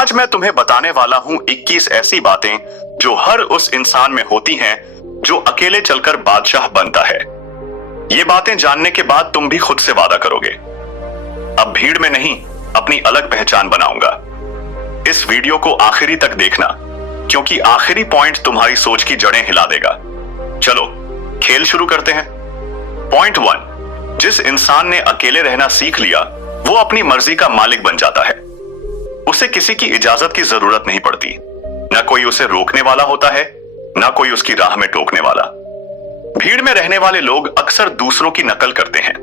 आज मैं तुम्हें बताने वाला हूं 21 ऐसी बातें जो हर उस इंसान में होती हैं जो अकेले चलकर बादशाह बनता है। ये बातें जानने के बाद तुम भी खुद से वादा करोगे, अब भीड़ में नहीं, अपनी अलग पहचान बनाऊंगा। इस वीडियो को आखिरी तक देखना, क्योंकि आखिरी पॉइंट तुम्हारी सोच की जड़ें हिला देगा। चलो खेल शुरू करते हैं। पॉइंट 1, जिस इंसान ने अकेले रहना सीख लिया वो अपनी मर्जी का मालिक बन जाता है। उसे किसी की इजाजत की जरूरत नहीं पड़ती, ना कोई उसे रोकने वाला होता है, ना कोई उसकी राह में टोकने वाला। भीड़ में रहने वाले लोग अक्सर दूसरों की नकल करते हैं,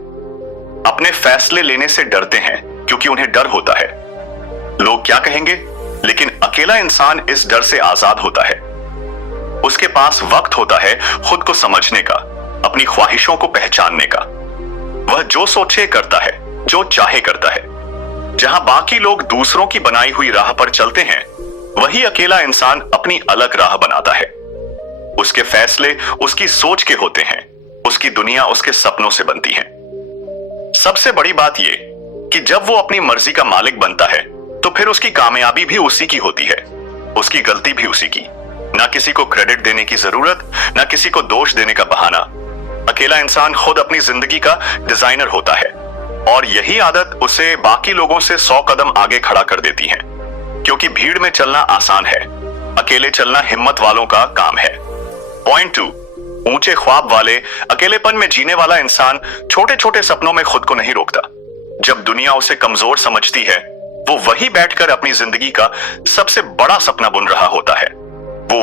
अपने फैसले लेने से डरते हैं क्योंकि उन्हें डर होता है लोग क्या कहेंगे। लेकिन अकेला इंसान इस डर से आजाद होता है। उसके पास वक्त होता है खुद को समझने का, अपनी ख्वाहिशों को पहचानने का। वह जो सोचे करता है, जो चाहे करता है। जहां बाकी लोग दूसरों की बनाई हुई राह पर चलते हैं, वही अकेला इंसान अपनी अलग राह बनाता है। उसके फैसले उसकी सोच के होते हैं, उसकी दुनिया उसके सपनों से बनती है। सबसे बड़ी बात यह कि जब वो अपनी मर्जी का मालिक बनता है तो फिर उसकी कामयाबी भी उसी की होती है, उसकी गलती भी उसी की। ना किसी को क्रेडिट देने की जरूरत, ना किसी को दोष देने का बहाना। अकेला इंसान खुद अपनी जिंदगी का डिजाइनर होता है, और यही आदत उसे बाकी लोगों से 100 कदम आगे खड़ा कर देती है। क्योंकि भीड़ में चलना आसान है, अकेले चलना हिम्मत वालों का काम है। पॉइंट 2, ऊंचे ख्वाब वाले, अकेलेपन में जीने वाला इंसान छोटे छोटे सपनों में खुद को नहीं रोकता। जब दुनिया उसे कमजोर समझती है, वो वही बैठकर अपनी जिंदगी का सबसे बड़ा सपना बुन रहा होता है।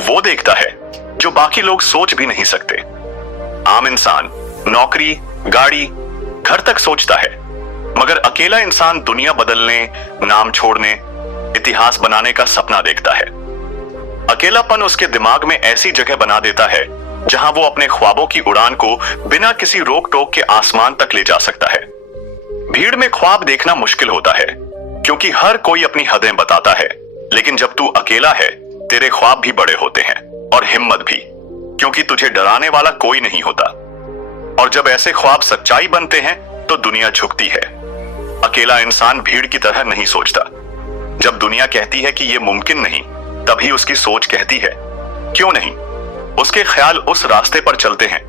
वो देखता है जो बाकी लोग सोच भी नहीं सकते। आम इंसान नौकरी, गाड़ी, घर तक सोचता है, मगर अकेला इंसान दुनिया बदलने, नाम छोड़ने, इतिहास बनाने का सपना देखता है। अकेलापन उसके दिमाग में ऐसी जगह बना देता है जहां वो अपने ख्वाबों की उड़ान को बिना किसी रोक टोक के आसमान तक ले जा सकता है। भीड़ में ख्वाब देखना मुश्किल होता है, क्योंकि हर कोई अपनी हदें बताता है। लेकिन जब तू अकेला है, तेरे ख्वाब भी बड़े होते हैं, और हिम्मत भी, क्योंकि तुझे डराने वाला कोई नहीं होता। और जब ऐसे ख्वाब सच्चाई बनते हैं तो दुनिया झुकती है। अकेला इंसान भीड़ की तरह नहीं सोचता। जब दुनिया कहती है कि यह मुमकिन नहीं, तभी उसकी सोच कहती है क्यों नहीं। उसके ख्याल उस रास्ते पर चलते हैं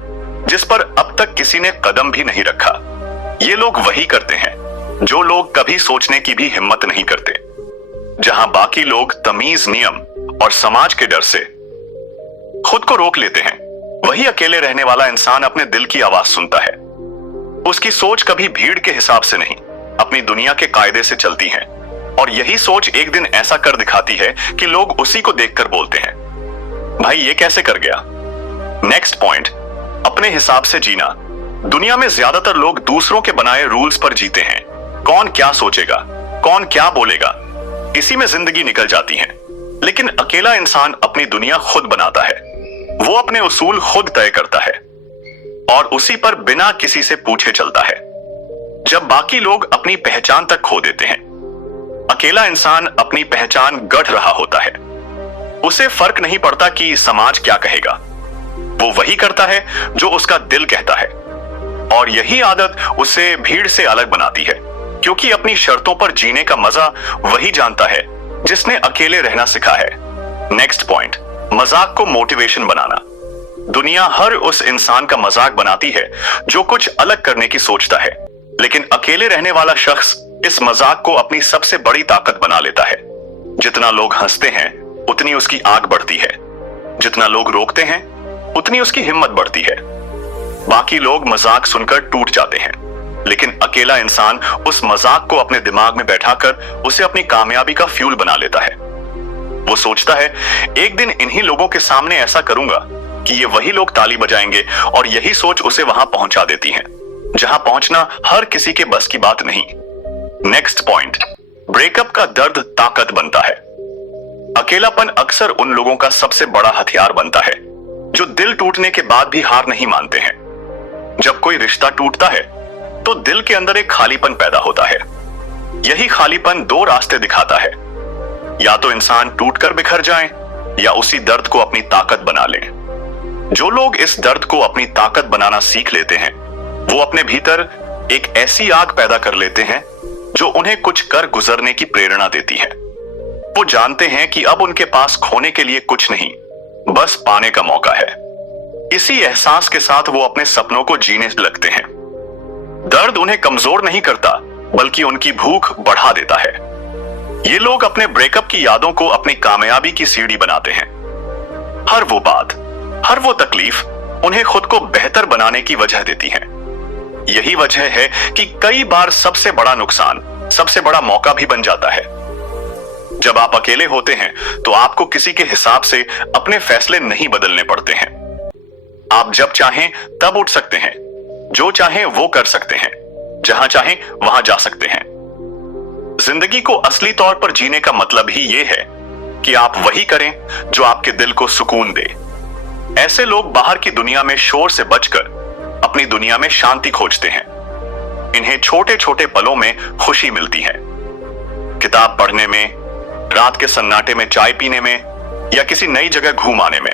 जिस पर अब तक किसी ने कदम भी नहीं रखा। ये लोग वही करते हैं जो लोग कभी सोचने की भी हिम्मत नहीं करते। जहां बाकी लोग तमीज, नियम और समाज के डर से खुद को रोक लेते हैं, वही अकेले रहने वाला इंसान अपने दिल की आवाज सुनता है। उसकी सोच कभी भीड़ के हिसाब से नहीं, अपनी दुनिया के कायदे से चलती है। और यही सोच एक दिन ऐसा कर दिखाती है कि लोग उसी को देखकर बोलते हैं, भाई ये कैसे कर गया। नेक्स्ट पॉइंट, अपने हिसाब से जीना। दुनिया में ज्यादातर लोग दूसरों के बनाए रूल्स पर जीते हैं। कौन क्या सोचेगा, कौन क्या बोलेगा, इसी में जिंदगी निकल जाती है। लेकिन अकेला इंसान अपनी दुनिया खुद बनाता है। वो अपने उसूल खुद तय करता है और उसी पर बिना किसी से पूछे चलता है। जब बाकी लोग अपनी पहचान तक खो देते हैं, अकेला इंसान अपनी पहचान गढ़ रहा होता है। उसे फर्क नहीं पड़ता कि समाज क्या कहेगा, वो वही करता है जो उसका दिल कहता है। और यही आदत उसे भीड़ से अलग बनाती है, क्योंकि अपनी शर्तों पर जीने का मजा वही जानता है जिसने अकेले रहना सिखा है। नेक्स्ट पॉइंट, मजाक को मोटिवेशन बनाना। दुनिया हर उस इंसान का मजाक बनाती है जो कुछ अलग करने की सोचता है, लेकिन अकेले रहने वाला शख्स इस मजाक को अपनी सबसे बड़ी ताकत बना लेता है। जितना लोग हंसते हैं, उतनी उसकी आग बढ़ती है। जितना लोग रोकते हैं, उतनी उसकी हिम्मत बढ़ती है। बाकी लोग मजाक सुनकर टूट जाते हैं, लेकिन अकेला इंसान उस मजाक को अपने दिमाग में बैठाकर उसे अपनी कामयाबी का फ्यूल बना लेता है। वो सोचता है, एक दिन इन्हीं लोगों के सामने ऐसा करूंगा कि ये वही लोग ताली बजाएंगे, और यही सोच उसे वहां पहुंचा देती है जहां पहुंचना हर किसी के बस की बात नहीं। नेक्स्ट पॉइंट, ब्रेकअप का दर्द ताकत बनता है। अकेलापन अक्सर उन लोगों का सबसे बड़ा हथियार बनता है जो दिल टूटने के बाद भी हार नहीं मानते हैं। जब कोई रिश्ता टूटता है तो दिल के अंदर एक खालीपन पैदा होता है। यही खालीपन 2 रास्ते दिखाता है, या तो इंसान टूटकर बिखर जाए, या उसी दर्द को अपनी ताकत बना ले। जो लोग इस दर्द को अपनी ताकत बनाना सीख लेते हैं, वो अपने भीतर एक ऐसी आग पैदा कर लेते हैं जो उन्हें कुछ कर गुजरने की प्रेरणा देती है। वो जानते हैं कि अब उनके पास खोने के लिए कुछ नहीं, बस पाने का मौका है। इसी एहसास के साथ वो अपने सपनों को जीने लगते हैं। दर्द उन्हें कमजोर नहीं करता, बल्कि उनकी भूख बढ़ा देता है। ये लोग अपने ब्रेकअप की यादों को अपनी कामयाबी की सीढ़ी बनाते हैं। हर वो बात, हर वो तकलीफ उन्हें खुद को बेहतर बनाने की वजह देती है। यही वजह है कि कई बार सबसे बड़ा नुकसान सबसे बड़ा मौका भी बन जाता है। जब आप अकेले होते हैं तो आपको किसी के हिसाब से अपने फैसले नहीं बदलने पड़ते हैं। आप जब चाहें तब उठ सकते हैं, जो चाहें वो कर सकते हैं, जहां चाहें वहां जा सकते हैं। जिंदगी को असली तौर पर जीने का मतलब ही ये है कि आप वही करें जो आपके दिल को सुकून दे। ऐसे लोग बाहर की दुनिया में शोर से बचकर अपनी दुनिया में शांति खोजते हैं। इन्हें छोटे छोटे पलों में खुशी मिलती है, किताब पढ़ने में, रात के सन्नाटे में चाय पीने में, या किसी नई जगह घूम आने में।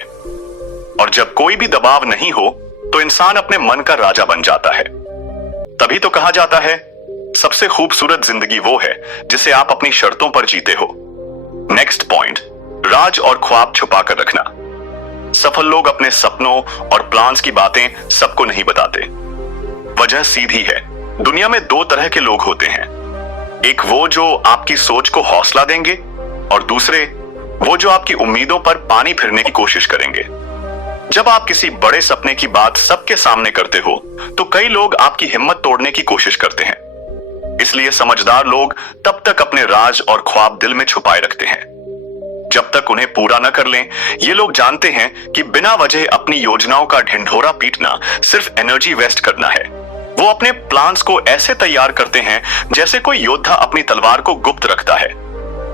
और जब कोई भी दबाव नहीं हो तो इंसान अपने मन का राजा बन जाता है। तभी तो कहा जाता है, सबसे खूबसूरत जिंदगी वो है जिसे आप अपनी शर्तों पर जीते हो। नेक्स्ट पॉइंट, राज और ख्वाब छुपा कर रखना। सफल लोग अपने सपनों और प्लान्स की बातें सबको नहीं बताते। वजह सीधी है, दुनिया में दो तरह के लोग होते हैं। एक वो जो आपकी सोच को हौसला देंगे, और दूसरे वो जो आपकी उम्मीदों पर पानी फिरने की कोशिश करेंगे। जब आप किसी बड़े सपने की बात सबके सामने करते हो तो कई लोग आपकी हिम्मत तोड़ने की कोशिश करते हैं। इसलिए समझदार लोग तब तक अपने राज और ख्वाब दिल में छुपाए रखते हैं जब तक उन्हें पूरा न कर लें। ये लोग जानते हैं कि बिना वजह अपनी योजनाओं का ढिंढोरा पीटना सिर्फ एनर्जी वेस्ट करना है। वो अपने प्लान्स को ऐसे तैयार करते हैं जैसे कोई योद्धा अपनी तलवार को गुप्त रखता है।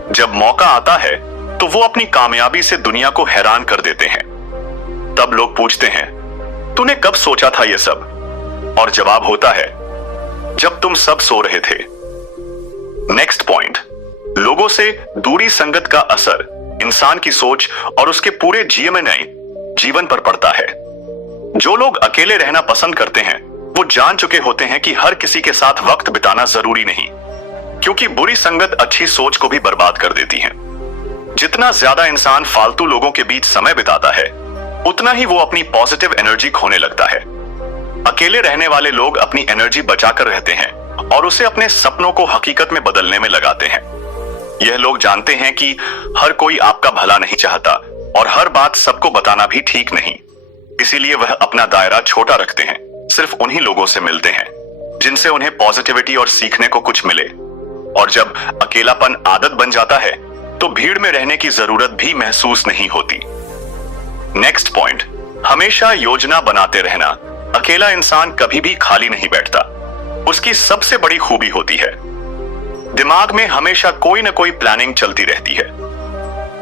जब मौका आता है तो वो अपनी कामयाबी से दुनिया को हैरान कर देते हैं। तब लोग पूछते हैं, तूने कब सोचा था ये सब? और जवाब होता है, जब तुम सब सो रहे थे। नेक्स्ट पॉइंट, लोगों से दूरी संगत का असर इंसान की सोच और उसके पूरे जीवन पर पड़ता है। जो लोग अकेले रहना पसंद करते हैं वो जान चुके होते हैं कि हर किसी के साथ वक्त बिताना जरूरी नहीं, क्योंकि बुरी संगत अच्छी सोच को भी बर्बाद कर देती है। जितना ज्यादा इंसान फालतू लोगों के बीच समय बिताता है, उतना ही वो अपनी पॉजिटिव एनर्जी खोने लगता है। अकेले रहने वाले लोग अपनी एनर्जी बचाकर रहते हैं और उसे अपने सपनों को हकीकत में बदलने में लगाते हैं। यह लोग जानते हैं कि हर कोई आपका भला नहीं चाहता और हर बात सबको बताना भी ठीक नहीं। इसीलिए वह अपना दायरा छोटा रखते हैं, सिर्फ उन्हीं लोगों से मिलते हैं जिनसे उन्हें पॉजिटिविटी और सीखने को कुछ मिले। और जब अकेलापन आदत बन जाता है तो भीड़ में रहने की जरूरत भी महसूस नहीं होती। नेक्स्ट पॉइंट, हमेशा योजना बनाते रहना। अकेला इंसान कभी भी खाली नहीं बैठता, उसकी सबसे बड़ी खूबी होती है दिमाग में हमेशा कोई ना कोई प्लानिंग चलती रहती है।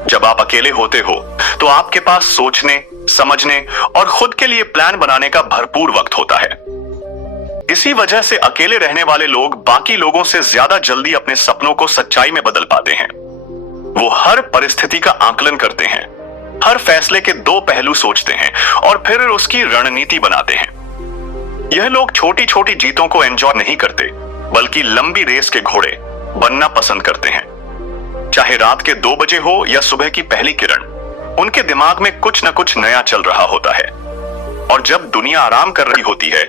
जब आप अकेले होते हो तो आपके पास सोचने, समझने और खुद के लिए प्लान बनाने का भरपूर वक्त होता है। इसी वजह से अकेले रहने वाले लोग बाकी लोगों से ज्यादा जल्दी अपने सपनों को सच्चाई में बदल पाते हैं। वो हर परिस्थिति का आकलन करते हैं, हर फैसले के दो पहलू सोचते हैं और फिर उसकी रणनीति बनाते हैं। यह लोग छोटी छोटी जीतों को एंजॉय नहीं करते, बल्कि लंबी रेस के घोड़े बनना पसंद करते हैं। चाहे रात के 2 बजे हो या सुबह की पहली किरण, उनके दिमाग में कुछ न कुछ नया चल रहा होता है। और जब दुनिया आराम कर रही होती है,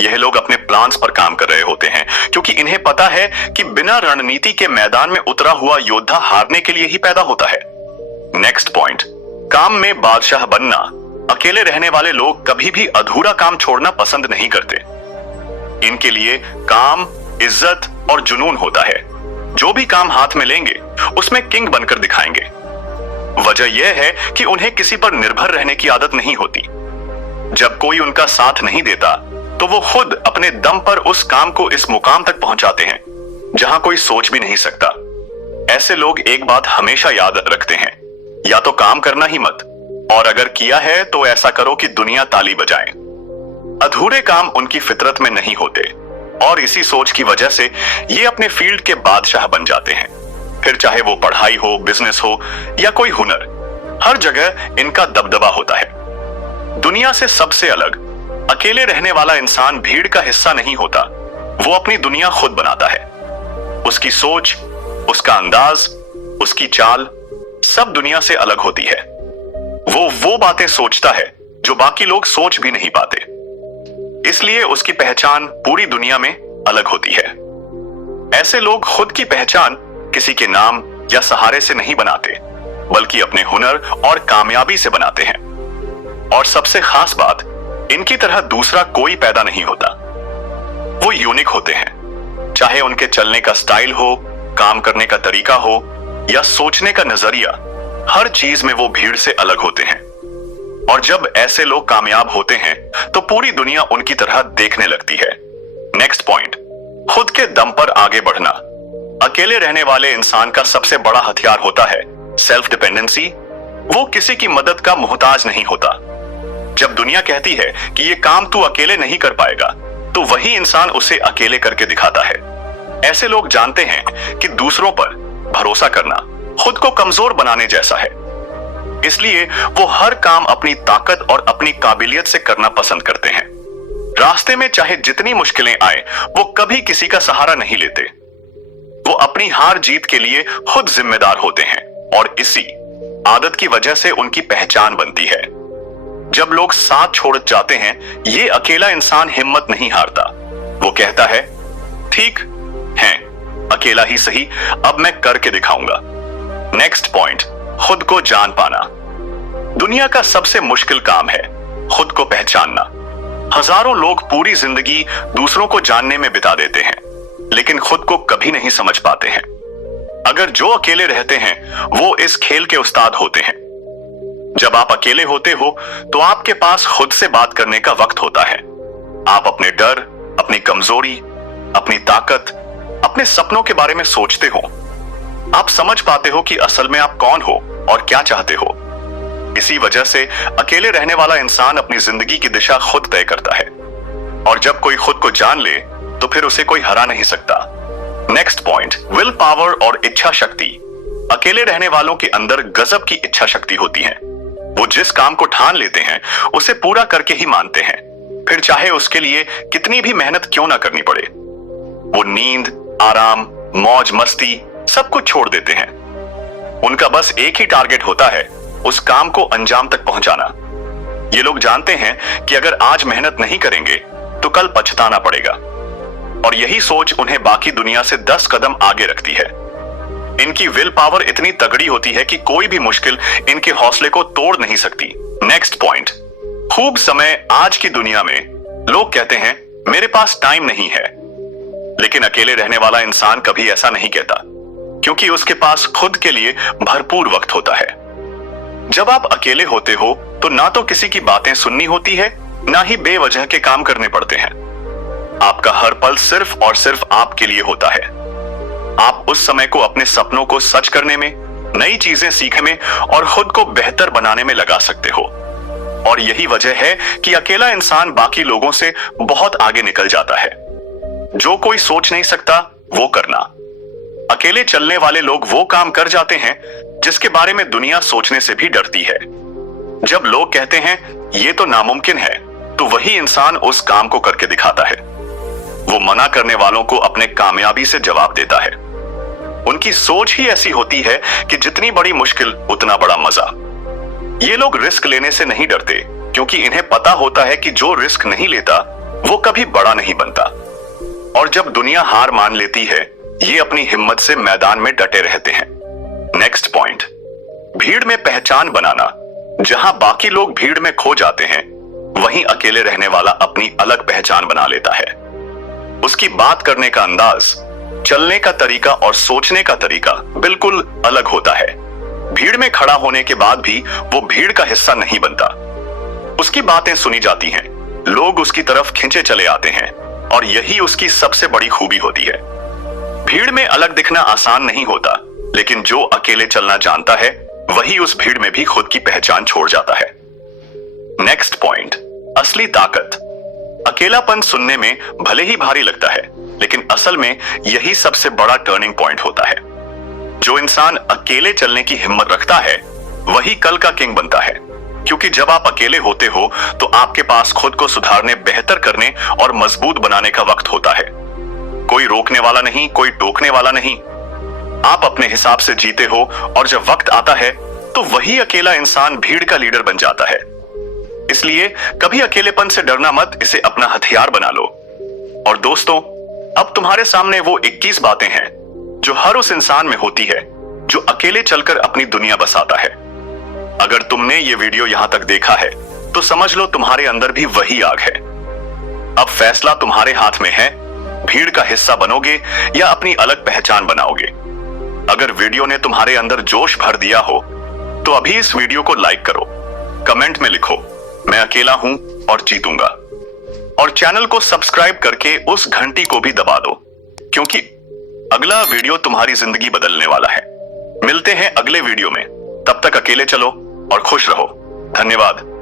यह लोग अपने प्लान्स पर काम कर रहे होते हैं, क्योंकि इन्हें पता है कि बिना रणनीति के मैदान में उतरा हुआ योद्धा हारने के लिए ही पैदा होता है। नेक्स्ट पॉइंट, काम में बादशाह बनना। अकेले रहने वाले लोग कभी भी अधूरा काम छोड़ना पसंद नहीं करते। इनके लिए काम, इज्जत और जुनून होता है। जो भी काम हाथ में लेंगे उसमें किंग बनकर दिखाएंगे। वजह यह है कि उन्हें किसी पर निर्भर रहने की आदत नहीं होती। जब कोई उनका साथ नहीं देता तो वो खुद अपने दम पर उस काम को इस मुकाम तक पहुंचाते हैं जहां कोई सोच भी नहीं सकता। ऐसे लोग एक बात हमेशा याद रखते हैं, या तो काम करना ही मत, और अगर किया है तो ऐसा करो कि दुनिया ताली बजाए। अधूरे काम उनकी फितरत में नहीं होते और इसी सोच की वजह से ये अपने फील्ड के बादशाह बन जाते हैं। फिर चाहे वो पढ़ाई हो, बिजनेस हो या कोई हुनर, हर जगह इनका दबदबा होता है। दुनिया से सबसे अलग अकेले रहने वाला इंसान भीड़ का हिस्सा नहीं होता, वो अपनी दुनिया खुद बनाता है। उसकी सोच, उसका अंदाज, उसकी चाल सब दुनिया से अलग होती है। वो बातें सोचता है जो बाकी लोग सोच भी नहीं पाते, इसलिए उसकी पहचान पूरी दुनिया में अलग होती है। ऐसे लोग खुद की पहचान किसी के नाम या सहारे से नहीं बनाते, बल्कि अपने हुनर और कामयाबी से बनाते हैं। और सबसे खास बात, इनकी तरह दूसरा कोई पैदा नहीं होता। वो यूनिक होते हैं, चाहे उनके चलने का स्टाइल हो, काम करने का तरीका हो या सोचने का नजरिया, हर चीज में वो भीड़ से अलग होते हैं। और जब ऐसे लोग कामयाब होते हैं तो पूरी दुनिया उनकी तरह देखने लगती है। नेक्स्ट पॉइंट, खुद के दम पर आगे बढ़ना। अकेले रहने वाले इंसान का सबसे बड़ा हथियार होता है सेल्फ डिपेंडेंसी। वो किसी की मदद का मोहताज नहीं होता। जब दुनिया कहती है कि ये काम तू अकेले नहीं कर पाएगा, तो वही इंसान उसे अकेले करके दिखाता है। ऐसे लोग जानते हैं कि दूसरों पर भरोसा करना खुद को कमजोर बनाने जैसा है, इसलिए वो हर काम अपनी ताकत और अपनी काबिलियत से करना पसंद करते हैं। रास्ते में चाहे जितनी मुश्किलें आए, वो कभी किसी का सहारा नहीं लेते। वो अपनी हार जीत के लिए खुद जिम्मेदार होते हैं और इसी आदत की वजह से उनकी पहचान बनती है। जब लोग साथ छोड़ जाते हैं, ये अकेला इंसान हिम्मत नहीं हारता। वो कहता है, ठीक है, अकेला ही सही, अब मैं करके दिखाऊंगा। नेक्स्ट पॉइंट, खुद को जान पाना। दुनिया का सबसे मुश्किल काम है खुद को पहचानना। हजारों लोग पूरी जिंदगी दूसरों को जानने में बिता देते हैं, लेकिन खुद को कभी नहीं समझ पाते हैं। अगर जो अकेले रहते हैं, वो इस खेल के उस्ताद होते हैं। जब आप अकेले होते हो तो आपके पास खुद से बात करने का वक्त होता है। आप अपने डर, अपनी कमजोरी, अपनी ताकत, अपने सपनों के बारे में सोचते हो। आप समझ पाते हो कि असल में आप कौन हो और क्या चाहते हो। इसी वजह से अकेले रहने वाला इंसान अपनी जिंदगी की दिशा खुद तय करता है, और जब कोई खुद को जान ले तो फिर उसे कोई हरा नहीं सकता। नेक्स्ट पॉइंट, विल पावर और इच्छा शक्ति। अकेले रहने वालों के अंदर गजब की इच्छा शक्ति होती है। वो जिस काम को ठान लेते हैं उसे पूरा करके ही मानते हैं, फिर चाहे उसके लिए कितनी भी मेहनत क्यों ना करनी पड़े। वो नींद, आराम, मौज मस्ती सब कुछ छोड़ देते हैं। उनका बस एक ही टारगेट होता है, उस काम को अंजाम तक पहुंचाना। ये लोग जानते हैं कि अगर आज मेहनत नहीं करेंगे तो कल पछताना पड़ेगा, और यही सोच उन्हें बाकी दुनिया से 10 कदम आगे रखती है। इनकी विल पावर इतनी तगड़ी होती है कि कोई भी मुश्किल इनके हौसले को तोड़ नहीं सकती। नेक्स्ट पॉइंट, खूब समय। आज की दुनिया में लोग कहते हैं मेरे पास टाइम नहीं है, लेकिन अकेले रहने वाला इंसान कभी ऐसा नहीं कहता, क्योंकि उसके पास खुद के लिए भरपूर वक्त होता है। जब आप अकेले होते हो तो ना तो किसी की बातें सुननी होती है, ना ही बेवजह के काम करने पड़ते हैं। आपका हर पल सिर्फ और सिर्फ आपके लिए होता है। आप उस समय को अपने सपनों को सच करने में, नई चीजें सीखने में और खुद को बेहतर बनाने में लगा सकते हो। और यही वजह है कि अकेला इंसान बाकी लोगों से बहुत आगे निकल जाता है। जो कोई सोच नहीं सकता वो करना। अकेले चलने वाले लोग वो काम कर जाते हैं जिसके बारे में दुनिया सोचने से भी डरती है। जब लोग कहते हैं ये तो नामुमकिन है, तो वही इंसान उस काम को करके दिखाता है। वो मना करने वालों को अपने कामयाबी से जवाब देता है। उनकी सोच ही ऐसी होती है कि जितनी बड़ी मुश्किल उतना बड़ा मजा। ये लोग रिस्क लेने से नहीं डरते, क्योंकि इन्हें पता होता है कि जो रिस्क नहीं लेता वो कभी बड़ा नहीं बनता। और जब दुनिया हार मान लेती है, ये अपनी हिम्मत से मैदान में डटे रहते हैं। नेक्स्ट पॉइंट, भीड़ में पहचान बनाना। जहां बाकी लोग भीड़ में खो जाते हैं, वहीं अकेले रहने वाला अपनी अलग पहचान बना लेता है। उसकी बात करने का अंदाज, चलने का तरीका और सोचने का तरीका बिल्कुल अलग होता है। भीड़ में खड़ा होने के बाद भी वो भीड़ का हिस्सा नहीं बनता। उसकी बातें सुनी जाती हैं, लोग उसकी तरफ खींचे चले आते हैं, और यही उसकी सबसे बड़ी खूबी होती है। भीड़ में अलग दिखना आसान नहीं होता, लेकिन जो अकेले चलना जानता है वही उस भीड़ में भी खुद की पहचान छोड़ जाता है। नेक्स्ट पॉइंट, असली ताकत। अकेलापन सुनने में भले ही भारी लगता है, लेकिन असल में यही सबसे बड़ा टर्निंग पॉइंट होता है। जो इंसान अकेले चलने की हिम्मत रखता है वही कल का किंग बनता है, क्योंकि जब आप अकेले होते हो तो आपके पास खुद को सुधारने, बेहतर करने और मजबूत बनाने का वक्त होता है। कोई रोकने वाला नहीं, कोई टोकने वाला नहीं। आप अपने हिसाब से जीते हो और जब वक्त आता है तो वही अकेला इंसान भीड़ का लीडर बन जाता है। इसलिए कभी अकेलेपन से डरना मत, इसे अपना हथियार बना लो। और दोस्तों, अब तुम्हारे सामने वो 21 बातें हैं जो हर उस इंसान में होती है जो अकेले चलकर अपनी दुनिया बसाता है। अगर तुमने ये वीडियो यहां तक देखा है तो समझ लो तुम्हारे अंदर भी वही आग है। अब फैसला तुम्हारे हाथ में है, भीड़ का हिस्सा बनोगे या अपनी अलग पहचान बनाओगे। अगर वीडियो ने तुम्हारे अंदर जोश भर दिया हो तो अभी इस वीडियो को लाइक करो, कमेंट में लिखो मैं अकेला हूं और जीतूंगा, और चैनल को सब्सक्राइब करके उस घंटी को भी दबा दो, क्योंकि अगला वीडियो तुम्हारी जिंदगी बदलने वाला है। मिलते हैं अगले वीडियो में, तब तक अकेले चलो और खुश रहो। धन्यवाद।